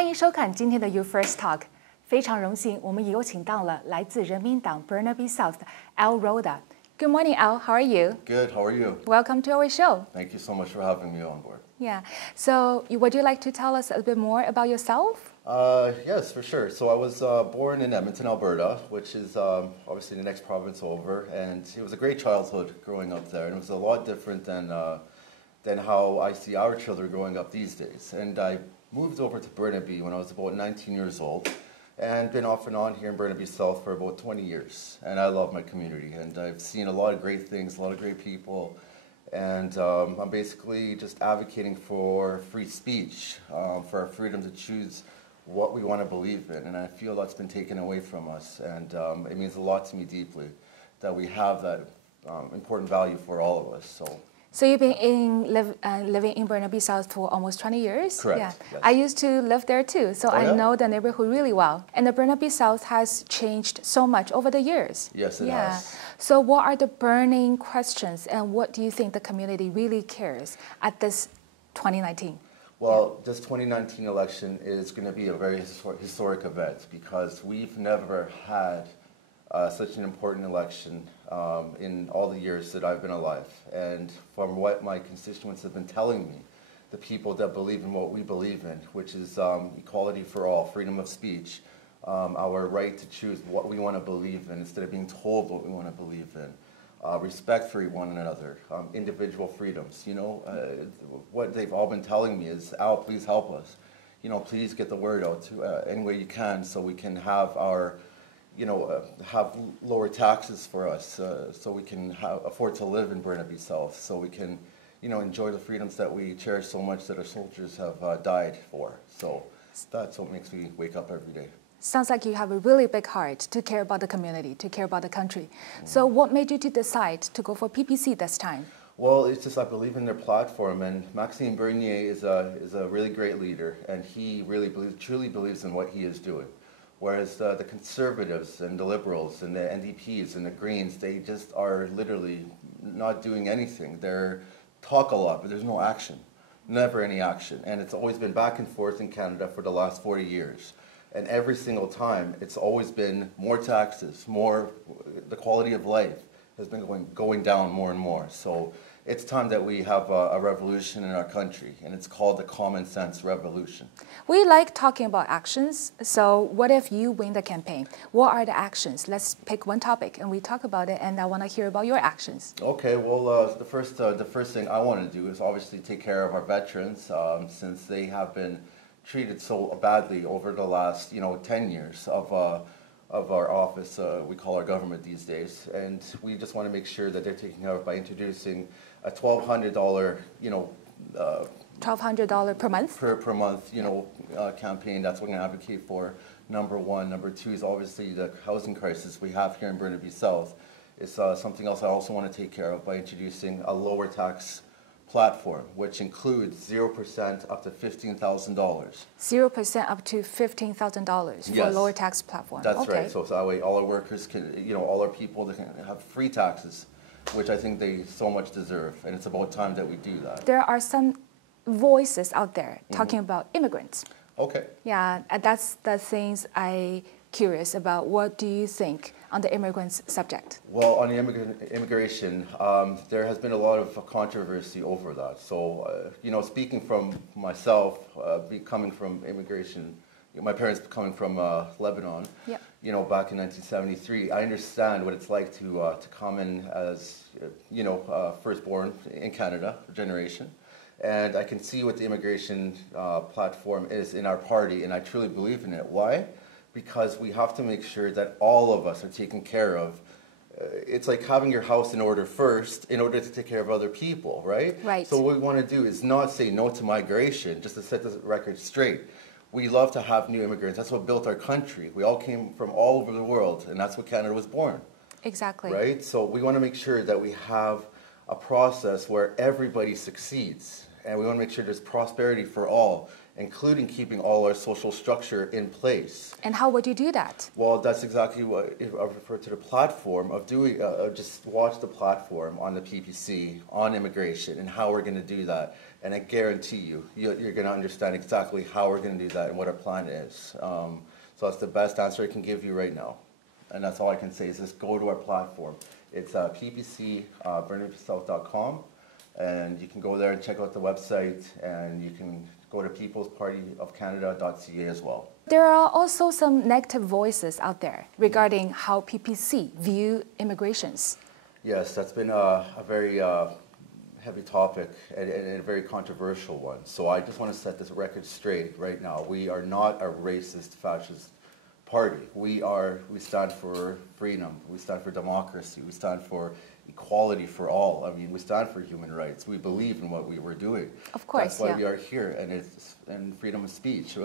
欢迎收看今天的 You First Talk。非常荣幸，我们也有请到了来自人民党 Burnaby South Al Rawdah。Good morning, Al. How are you? Good. How are you? Welcome to our show. Thank you so much for having me on board. Yeah. So, would you like to tell us a little bit more about yourself? Yes, for sure. So I was born in Edmonton, Alberta, which is obviously the next province over, and it was a great childhood growing up there, and it was a lot different than how I see our children growing up these days. And I moved over to Burnaby when I was about 19 years old, and been off and on here in Burnaby South for about 20 years. And I love my community, and I've seen a lot of great things, a lot of great people, and I'm basically just advocating for free speech, for our freedom to choose what we want to believe in. And I feel that's been taken away from us, and it means a lot to me deeply that we have that important value for all of us. So you've been living in Burnaby South for almost 20 years? Correct. Yeah. Yes. I used to live there too, so I know the neighborhood really well. And the Burnaby South has changed so much over the years. Yes, it has. So what are the burning questions, and what do you think the community really cares at this 2019? Well, this 2019 election is going to be a very historic event because we've never had such an important election in all the years that I've been alive. And from what my constituents have been telling me, the people that believe in what we believe in, which is equality for all, freedom of speech, our right to choose what we want to believe in instead of being told what we want to believe in, respect for one another, individual freedoms. You know, what they've all been telling me is, Al, please help us. You know, please get the word out to any way you can so we can have our have lower taxes for us, so we can afford to live in Burnaby South, so we can, enjoy the freedoms that we cherish so much that our soldiers have died for. So that's what makes me wake up every day. Sounds like you have a really big heart to care about the community, to care about the country. So what made you to decide to go for PPC this time? Well, it's just I believe in their platform, and Maxime Bernier is a really great leader, and he really truly believes in what he is doing. Whereas the conservatives and the liberals and the NDPs and the Greens, they just are literally not doing anything. They talk a lot, but there's no action. Never any action. And it's always been back and forth in Canada for the last 40 years. And every single time, it's always been more taxes, the quality of life has been going down more and more. So it's time that we have a revolution in our country, and it's called the common sense revolution. We like talking about actions, so what if you win the campaign? What are the actions? Let's pick one topic and we talk about it, and I want to hear about your actions. Okay, well, the first thing I want to do is obviously take care of our veterans, since they have been treated so badly over the last 10 years of our office, we call our government these days, and we just want to make sure that they're taken care of by introducing a $1,200, $1,200 per month? Per month, campaign. That's what I'm going to advocate for. Number one. Number two is obviously the housing crisis we have here in Burnaby South. It's something else I also want to take care of by introducing a lower tax platform, which includes 0% up to $15,000. 0% up to $15,000 for a lower tax platform. That's right. So that way all our workers can, all our people, they can have free taxes, which I think they so much deserve. And it's about time that we do that. There are some voices out there talking about immigrants. Okay. Yeah, that's the things I'm curious about. What do you think on the immigrants subject? Well, on the immigration, there has been a lot of controversy over that. So, speaking from myself, coming from immigration, my parents coming from Lebanon, back in 1973, I understand what it's like to come in as, firstborn in Canada, generation. And I can see what the immigration platform is in our party, and I truly believe in it. Why? Because we have to make sure that all of us are taken care of. It's like having your house in order first in order to take care of other people, right? Right. So what we want to do is not say no to migration, just to set the record straight. We love to have new immigrants. That's what built our country. We all came from all over the world, and that's what Canada was born. Exactly. Right? So we want to make sure that we have a process where everybody succeeds, and we want to make sure there's prosperity for all, including keeping all our social structure in place. And how would you do that? Well, that's exactly what I refer to the platform of doing. Just watch the platform on the PPC on immigration and how we're going to do that. And I guarantee you, you're going to understand exactly how we're going to do that and what our plan is. So that's the best answer I can give you right now. And that's all I can say is just go to our platform. It's ppcburnabySouth.com, and you can go there and check out the website, and you can go to peoplespartyofcanada.ca as well. There are also some negative voices out there regarding how PPC view immigrations. Yes, that's been a very heavy topic and a very controversial one. So I just want to set this record straight right now. We are not a racist, fascist party. We stand for freedom. We stand for democracy. We stand for equality for all. I mean, we stand for human rights. We believe in what we were doing. Of course, that's why we are here, and freedom of speech.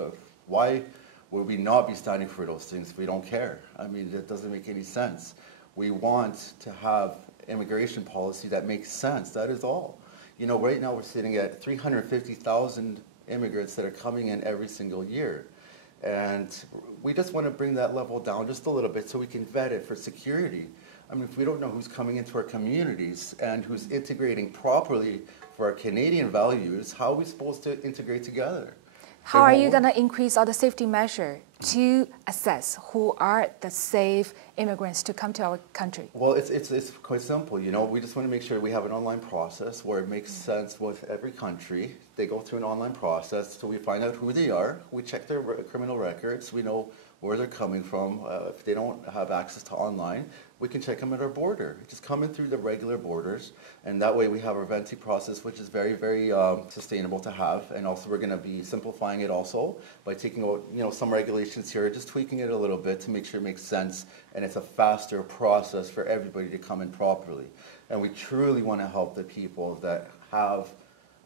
Why would we not be standing for those things if we don't care? I mean, that doesn't make any sense. We want to have immigration policy that makes sense. That is all. You know, right now we're sitting at 350,000 immigrants that are coming in every single year. And we just want to bring that level down just a little bit so we can vet it for security. I mean, if we don't know who's coming into our communities and who's integrating properly for our Canadian values, how are we supposed to integrate together? How are you going to increase all the safety measure to assess who are the safe immigrants to come to our country? Well, it's quite simple. You know, we just want to make sure we have an online process where it makes sense with every country. They go through an online process, so we find out who they are. We check their criminal records. We know where they're coming from. If they don't have access to online, we can check them at our border. Just come in through the regular borders, and that way we have our venting process, which is very, very sustainable to have. And also we're going to be simplifying it also by taking out, you know, some regulations here, just tweaking it a little bit to make sure it makes sense, and it's a faster process for everybody to come in properly. And we truly want to help the people that have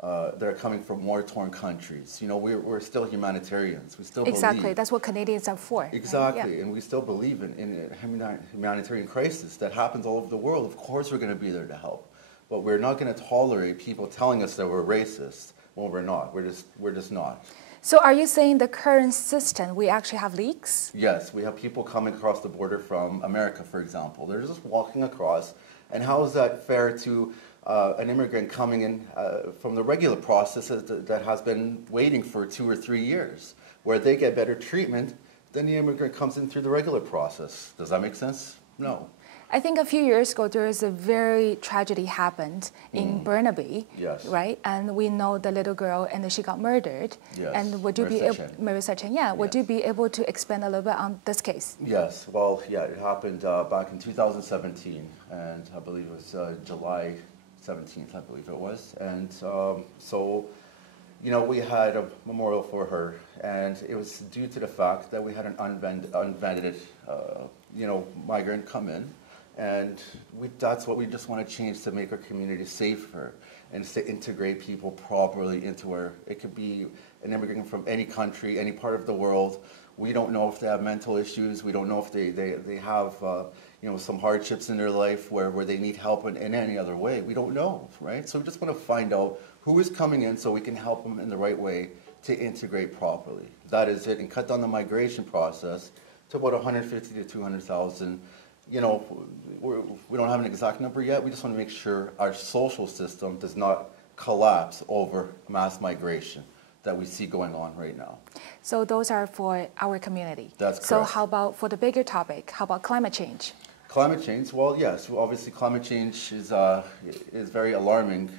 that are coming from war-torn countries. You know, we're still humanitarians. We still Exactly. That's what Canadians are for. Exactly. Right? Yeah. And we still believe in a humanitarian crisis that happens all over the world. Of course we're going to be there to help. But we're not going to tolerate people telling us that we're racist when we're not. We're just not. So are you saying the current system, we actually have leaks? Yes. We have people coming across the border from America, for example. They're just walking across. And how is that fair to an immigrant coming in from the regular process that has been waiting for 2 or 3 years, where they get better treatment than the immigrant comes in through the regular process? Does that make sense? No. I think a few years ago there was a very tragedy happened in Burnaby, yes. right? And we know the little girl and she got murdered. Yes. And would you Marissa Chen, yeah. Would you be able to expand a little bit on this case? Yes. Well, yeah, it happened back in 2017, and I believe it was July 17th, I believe it was. And so, you know, we had a memorial for her, and it was due to the fact that we had an unvetted, you know, migrant come in. And that's what we just want to change to make our community safer and to integrate people properly into it could be an immigrant from any country, any part of the world. We don't know if they have mental issues. We don't know if they have, you know, some hardships in their life where they need help in any other way. We don't know, right? So we just want to find out who is coming in so we can help them in the right way to integrate properly. That is it, and cut down the migration process to about 150 to 200,000. You know, we don't have an exact number yet. We just want to make sure our social system does not collapse over mass migration that we see going on right now. So those are for our community. That's correct. So how about for the bigger topic? How about climate change? Climate change, well, yes. Obviously, climate change is very alarming.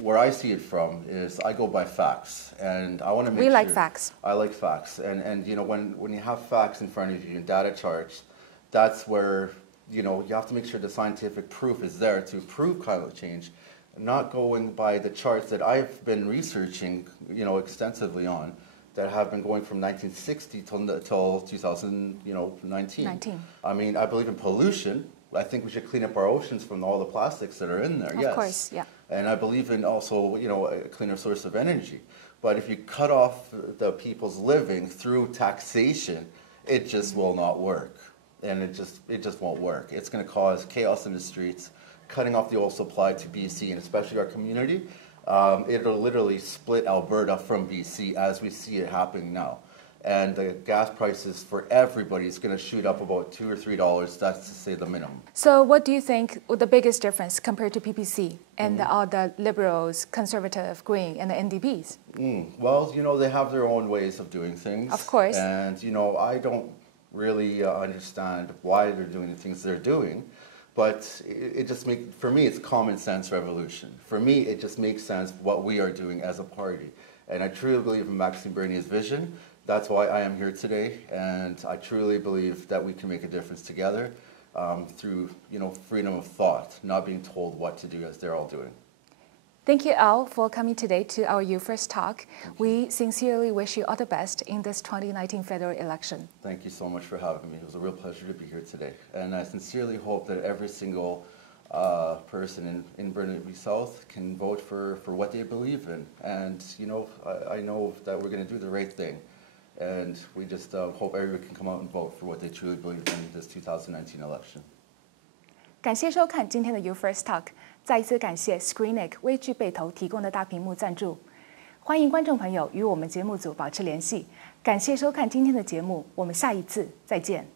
Where I see it from is I go by facts, and I want to make sure. We like facts. I like facts, and you know, when you have facts in front of you and data charts, that's where, you know, you have to make sure the scientific proof is there to prove climate change, not going by the charts that I've been researching, you know, extensively on, that have been going from 1960 till 2019. I mean, I believe in pollution. I think we should clean up our oceans from all the plastics that are in there. Yes. Of course, yeah. And I believe in also, you know, a cleaner source of energy. But if you cut off the people's living through taxation, it just will not work. And it just won't work. It's going to cause chaos in the streets, cutting off the oil supply to BC, and especially our community. It'll literally split Alberta from BC as we see it happening now. and the gas prices for everybody is going to shoot up about $2 or $3. That's to say the minimum. So what do you think the biggest difference compared to PPC and all the liberals, conservative, green, and the NDPs? Well, you know, they have their own ways of doing things. Of course. And, you know, I don't really understand why they're doing the things they're doing. But it just makes, for me, it's common sense revolution. For me, it just makes sense what we are doing as a party. And I truly believe in Maxime Bernier's vision. That's why I am here today, and I truly believe that we can make a difference together through, you know, freedom of thought, not being told what to do as they're all doing. Thank you all for coming today to our You First Talk. We sincerely wish you all the best in this 2019 federal election. Thank you so much for having me. It was a real pleasure to be here today. And I sincerely hope that every single person in Burnaby South can vote for what they believe in. And, you know, I know that we're going to do the right thing. And we just hope everyone can come out and vote for what they truly believe in this 2019 election. 感谢收看今天的 You First Talk， 再一次感谢 Screenec 微距背投提供的大屏幕赞助。欢迎观众朋友与我们节目组保持联系。感谢收看今天的节目，我们下一次再见。